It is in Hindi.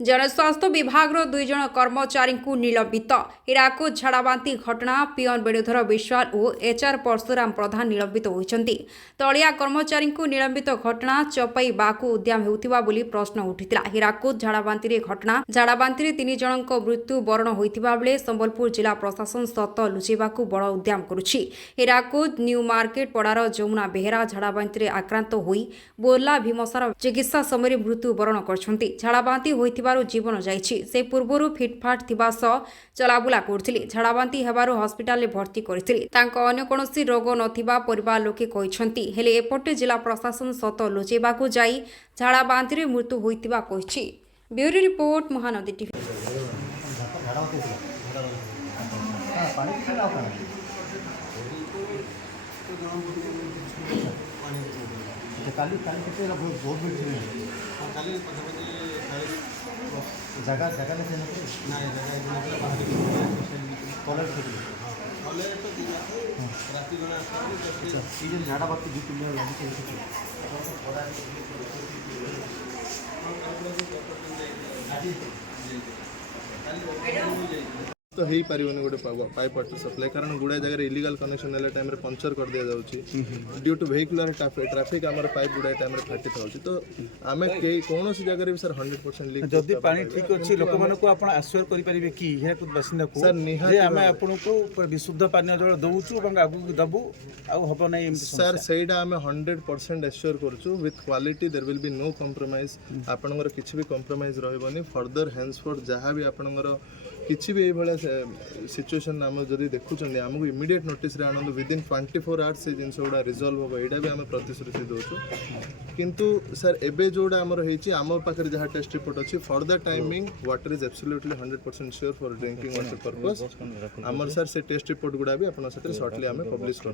जनस्वास्थ्य विभाग दुई जन कर्मचारी निलंबित। हीराकुद झाड़ाबांती घटना पियन वेणुधर विश्वाल और एचआर परशुराम प्रधान निलंबित होती। तलिया कर्मचारी निलंबित घटना चपाइबाकू उद्यम होता प्रश्न उठिता। हीराकुद झाड़ाबांती घटना झाड़ाबांती 3 जन मृत्यु बरण होता बेले संबलपुर जिला प्रशासन सत लुचेबाकू बड़ उद्यम करुछि। हीराकुद न्यू मार्केट पड़ार जमुना बेहेरा झाड़ाबांती आक्रांत होई बोरला भीमसार चिकित्सा समय मृत्यु बरण करछंती। झाड़ाबांती होइथिबारु जीवन जाइछि। से पूर्वरु फिटफाट थिबा सह चलाबुला करथिले। झाड़ाबांती हेबारु हॉस्पिटल भर्ती करथिले। तांको अन्य कोनोसी रोग नथिबा परिवार लोके कहिसंती। हेले एपटे जिला प्रशासन सत लुचेबाकू जाई झाड़ाबांती मृत्यु होइथिबा कहिछि। Bureau report Mahanadi TV. काली कितने बहुत भीड़ काली जगह जगह नहीं ना जगह बाहर कॉलेज कॉलेज तो दिया रात गणा ये झाड़ा बात भी तुमने लगी तो हो पारे गोटे पाइप वाटर सप्लाई कारण गुड़ा जगह इलीगल कनेक्शन है टाइम पंचर कर दिया जाऊँगी ड्यू टू वेहिकुलर ट्राफिक आम पाइप गुड़ा टाइम फाटी था तो आम कौन जगह भी सर 100% लीक जदि पानी ठीक अच्छी लोक मानक आप आश्योर करेंगे कि हीराकुद बासिंदा को सर निहाती आम आपको विशुद्ध पानी जल दौचु आगू दबू आब ना सर सहीटा आम 100% एश्योर करूँ with quality there will be no compromise आपनकर किसी भी कॉम्प्रोमाइज रहबनी फर्दर हेंसफोर्थ जहाँ भी आपनकर किसी भी ये सिचुएशन आम जब देखुं आमको इमिडिएट नोटिस आनंद विदिन 24 आवर्स से जिन गुड़ा रिजल्व हम यहाँ भी आम प्रतिश्रुति दूसु किंतु सर एबे जोड़ा आमर आम पाखे जहाँ टेस्ट रिपोर्ट अच्छी for the timing water is absolutely 100% sure for drinking water purpose आमर सर से टेस्ट रिपोर्ट गुड़ा भी आप सर्टली आम पब्लिश कर